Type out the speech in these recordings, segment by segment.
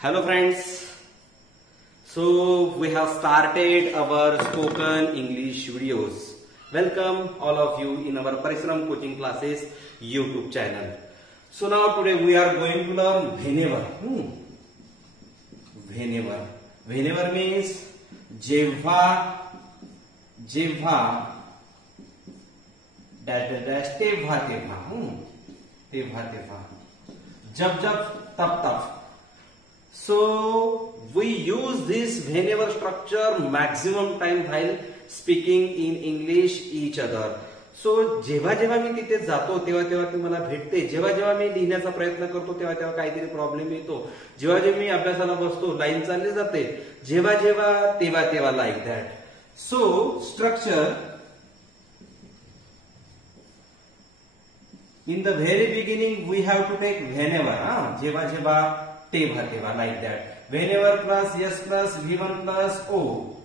Hello friends. So we have started our spoken English videos. Welcome all of you in our Parishram Coaching Classes YouTube channel. So now today we are going to learn whenever. Whenever. Whenever means जेव्हा जेव्हा dash dash तेव्हा तेव्हा तेव्हा तेव्हा जब जब तब तब. So we use this whenever structure maximum time while speaking in English each other. So जेव्हा जेव्हा मी तिथे जातो तेव्हा तेव्हा ती मला भेटते. जेव्हा जेव्हा मी लिहिण्याचा प्रयत्न करतो तेव्हा तेव्हा काहीतरी प्रॉब्लेम येतो. जेव्हा जेव्हा मी अभ्यासाला बसतो लाईन चालली जाते. जेव्हा जेव्हा तेव्हा तेव्हा like that. So structure in the very beginning we have to take whenever. जेव्हा जेव्हा तेव्हा तेव्हा like that. Whenever plus yes plus v1 plus o.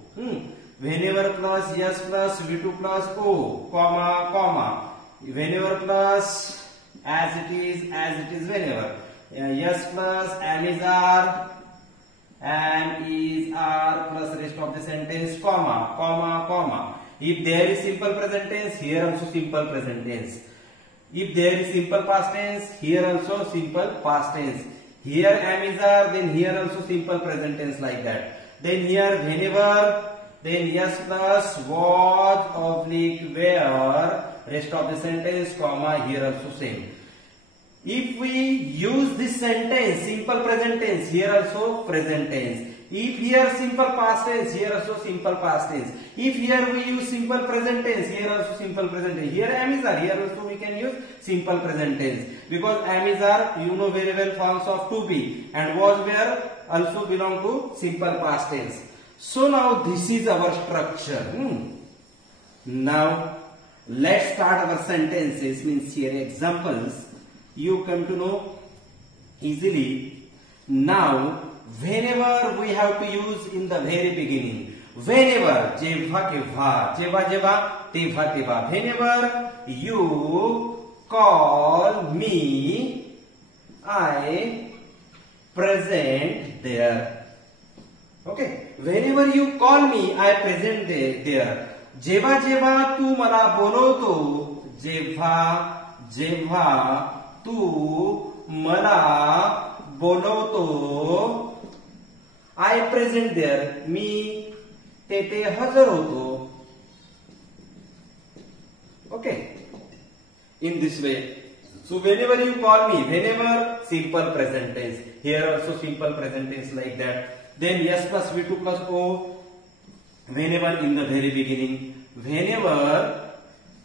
Whenever plus yes plus v2 plus o, comma comma. Whenever plus as it is whenever. Yes plus am is are plus rest of the sentence comma comma comma. If there is simple present tense, here also simple present tense. If there is simple past tense, here also simple past tense. Here am is are, then here also simple present tense like that. Then here whenever, then yes plus was oblique where, rest of the sentence comma, here also same. If we use this sentence simple present tense, here also present tense. If here simple past tense, here also simple past tense. If here we use simple present tense, here also simple present tense. Here am is are, here also we can use simple present tense. Because am is are, you know very well, forms of to be, and was where also belong to simple past tense. So now this is our structure. Now let's start our sentences, means here examples. You come to know easily. Now whenever we have to use in the very beginning. Whenever जेव्हा केव्हा, जेव्हा जेव्हा तेव्हा तेव्हा. Whenever you call me, I present there. Okay. Whenever you call me, I present there. जेव्हा जेव्हा तू मला बोलवतो, जेव्हा जेव्हा तू मला बोलवतो, I present there, मी तेथे हजर होतो. Okay, in this way. So whenever you call me, whenever simple present tense, here also simple present tense like that. Then yes plus v2 plus o, whenever in the very beginning. Whenever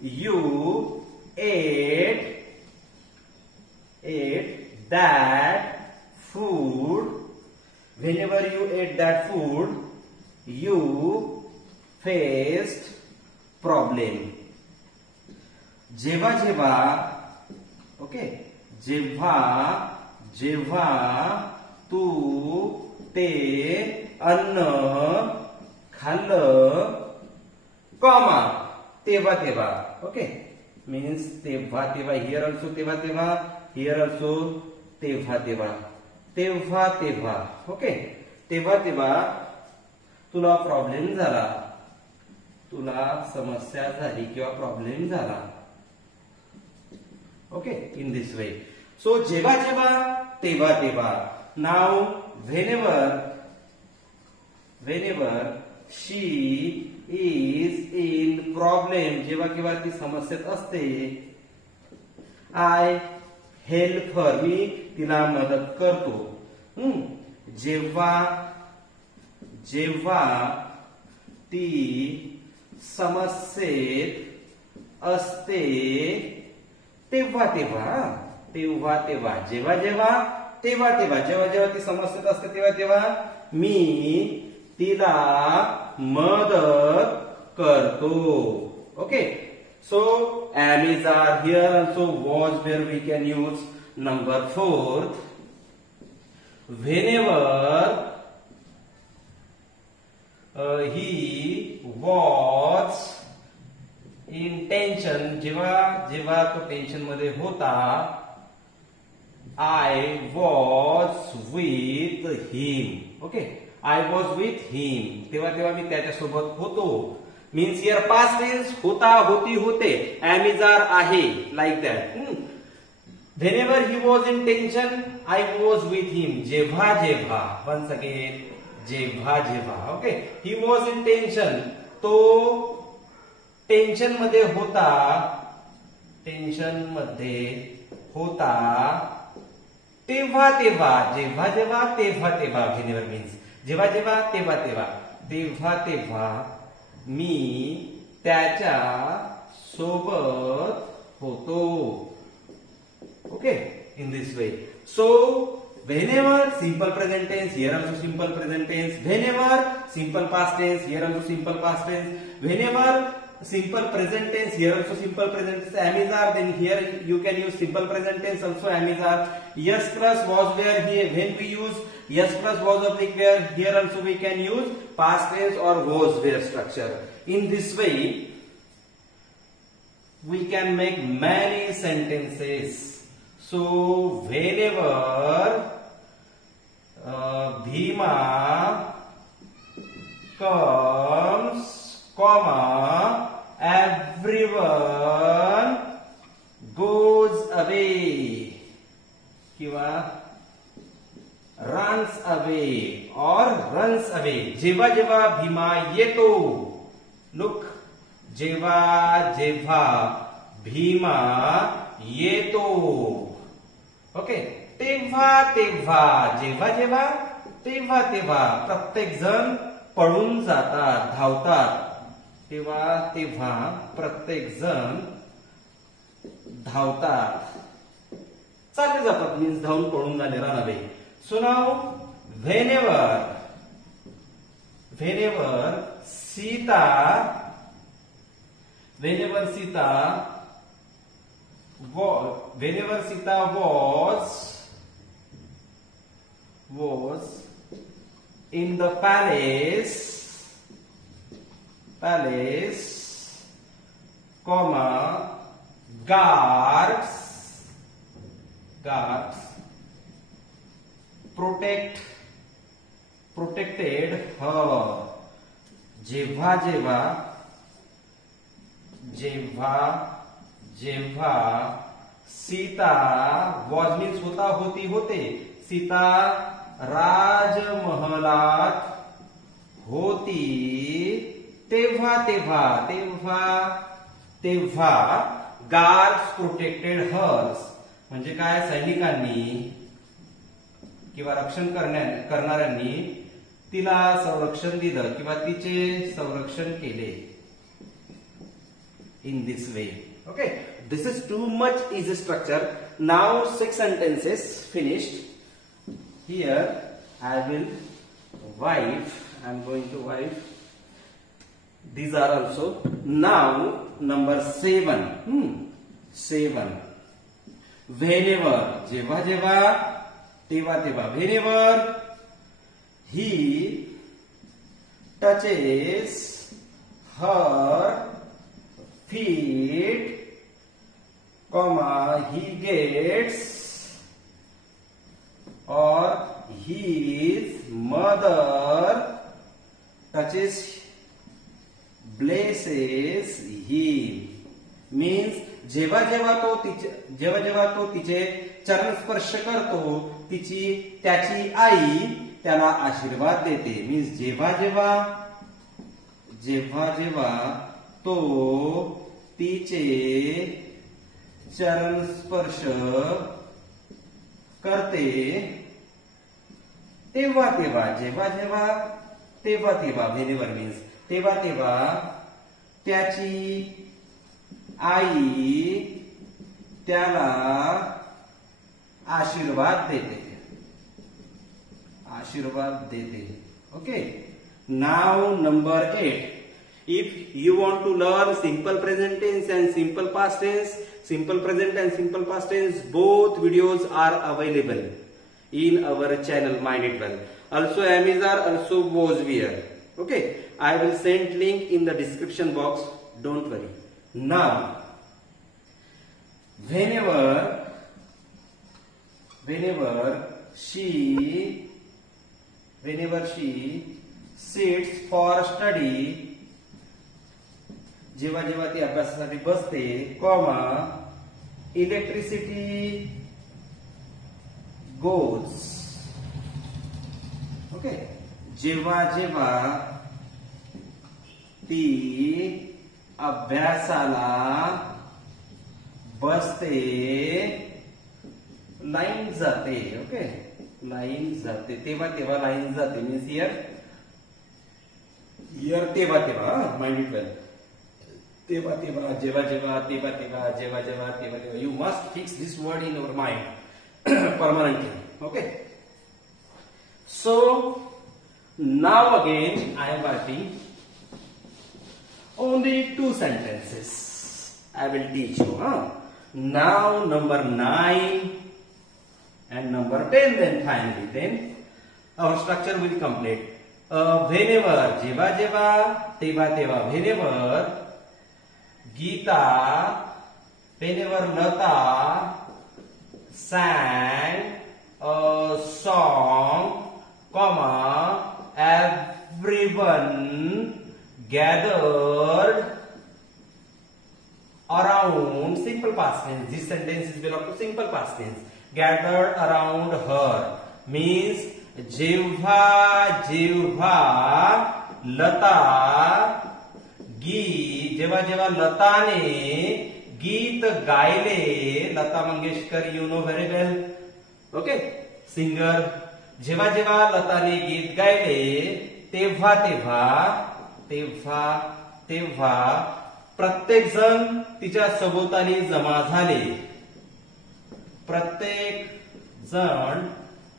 you ate that food, whenever you ate that food, you faced problem. जेव्हा जेव्हा, okay, जेव्हा जेव्हा तू ते अन्न खाल्लं, comma, तेव्हा तेव्हा. ओके, मीन्स तेव्हा तेव्हा. हियर ऑल्सो तेव्हा तेव्हा, हियर ऑल्सो तेव्हा तेव्हा. तेव्हा तेव्हा. ओके, तेव्हा तेव्हा तुला प्रॉब्लेम झाला, तुला समस्या झाली किंवा प्रॉब्लेम झाला. Okay, in this way. सो जेव्हा जेव्हा तेव्हा तेव्हा. Now whenever she is in problem, जेव्हा केव्हा ती समस्येत असते, I help her, मी तिला मदत करतो. जेव्हा जेव्हा ती समस्येत असते, तेव्हा तेव्हा. तेव्हा तेव्हा. जेव्हा जेव्हा तेव्हा तेव्हा. जेव्हा जेव्हा ती समस्येत असते तेव्हा तेव्हा मी तिला मदत करतो. Okay. So am is are, here also was where we can use. Number 4, whenever he was in tension, जेव्हा जेव्हा तो टेन्शन मध्ये होता, I was with him. Okay, I was with him. तेव्हा मी त्याच्यासोबत होतो. Means here past tense होता, होती, होते. Am is are आहे, like that. Whenever he was in tension, I was with him. जेव्हा जेव्हा. Once again, जेव्हा जेव्हा. Okay, he was in tension. तो टेन्शन मध्ये होता. टेन्शन मध्ये होता. तेव्हा तेव्हा. जेव्हा जेव्हा. तेव्हा तेव्हा. Whenever means जेव्हा जेव्हा. तेव्हा तेव्हा. तेव्हा तेव्हा मी त्याच्या सोबत होतो. Okay, in this way. So whenever simple present tense, here also simple present tense. Whenever simple past tense, here also simple past tense. Whenever simple present tense, here also simple present tense. Am is are, then here you can use simple present tense also. Am is are. Yes plus was where. Here when we use yes plus was oblique where, here also we can use past tense or was where structure. In this way we can make many sentences. So whenever Bhima comes, comma, everyone goes away. किंवा runs away or runs away. जेव्हा जेव्हा भीमा येतो. Look, जेव्हा जेव्हा भीमा येतो. Okay, तेव्हा तेव्हा. जेव्हा जेव्हा. तेव्हा तेव्हा. प्रत्येक जण पळून जातात, धावतात. तेव्हा तेव्हा प्रत्येक जण धावतात, चालले जातात. मीन्स धावून पळून झाले, run away. So now whenever Sita was in the palace, comma, guards protected her. जेव्हा जेव्हा सीता was means होता, होती, होते. सीता राजमहलात होती. तेव्हा guards protected hers. म्हणजे काय, सैनिकांनी किंवा रक्षण करणाऱ्यांनी तिला संरक्षण दिलं किंवा तिचे संरक्षण केले. In this way. Okay, this is too much easy structure. Now 6 sentences finished. Here I will wipe. I am going to wipe. These are also. Now number 7. 7. Whenever, जेव्हा जेव्हा, तेव्हा तेव्हा. Whenever he touches her feet, comma, he gets, or his mother touches, blesses him. Means जेव्हा जेव्हा तो तिचे चरण स्पर्श करतो, त्याची आई त्याला आशीर्वाद देते. मीन्स जेव्हा जेव्हा तो तिचे चरण स्पर्श करते, तेव्हा whenever means तेव्हा त्याची आई त्याला आशीर्वाद देते. Okay, now number 8. If you want to learn simple present tense and simple past tense, simple present and simple past tense, both videos are available in our channel Mind It Well. Also am is are, also was were. Okay, I will send link in the description box, don't worry. Now whenever whenever she sits for study, जेव्हा जेव्हा ती अभ्यासासाठी बसते, comma, electricity goes. Okay, जेव्हा जेव्हा ती अभ्यासाला बसते, लाईन जाते. ओके, लाईन जाते, तेव्हा तेव्हा लाईन जाते मीन्स हियर तेव्हा तेव्हा, माइंड इट वेल. तेव्हा तेव्हा, जेव्हा जेव्हा, तेव्हा तेव्हा, जेव्हा जेव्हा, तेव्हा तेव्हा. You must fix this word in your mind permanently. Okay, so now again I am writing only 2 sentences I will teach you. Now number 9 and number 10, then finally then our structure will complete. Whenever, जेव्हा जेव्हा, तेव्हा तेव्हा. Whenever Geeta, whenever Lata sang a song, comma, everyone gathered around. Simple past tense. This sentence is belong to simple past tense. Gathered around her means जेव्हा जेव्हा लता जेव्हा जेव्हा लताने गीत गायले. Lata Mangeshkar, you know very well. Okay, singer. जेव्हा जेव्हा लताने गीत गायले, तेव्हा तेव्हा, तेव्हा तेव्हा प्रत्येक जण तिच्या सभोवताली जमा झाले. प्रत्येक जण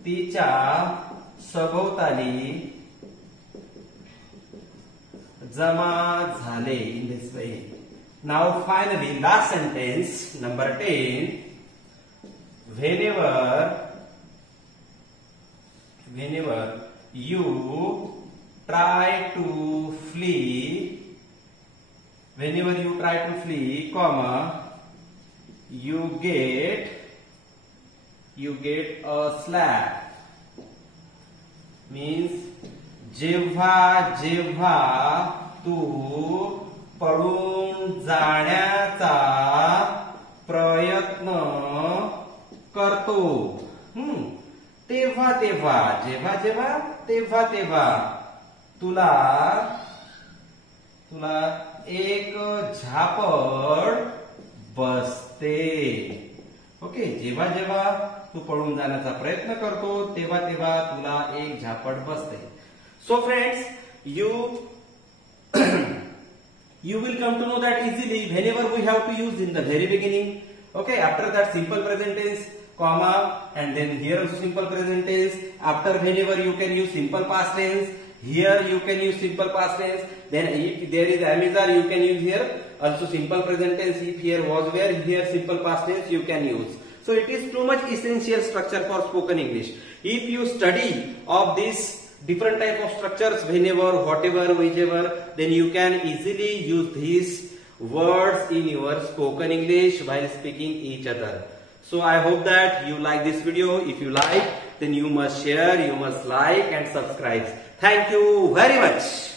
तिच्या सभोवताली जमा झाले. In this way. Now finally last sentence, number 10. Whenever you try to flee, comma, you get a slap. Means जेव्हा जेव्हा तू पळून जाण्याचा प्रयत्न करतो, तेव्हा तेव्हा, जेव्हा जेव्हा, तेव्हा तेव्हा तुला एक झापड बसते. ओके, जेव्हा जेव्हा तू पळून जाण्याचा प्रयत्न करतो, तेव्हा तेव्हा तुला एक झापड बसते. So friends, you will come to know that easily whenever we have to use in the very beginning. Okay, after that simple present tense, comma, and then here also simple present tense. After whenever you can use simple past tense. Here you can use simple past tense. Then if there is amizar, you can use here also simple present tense. If here was where, here simple past tense you can use. So it is too much essential structure for spoken English. If you study of this different type of structures, whenever, whatever, whichever, then you can easily use these words in your spoken English while speaking each other. So I hope that you like this video. If you like, then you must share, you must like and subscribe. Thank you very much.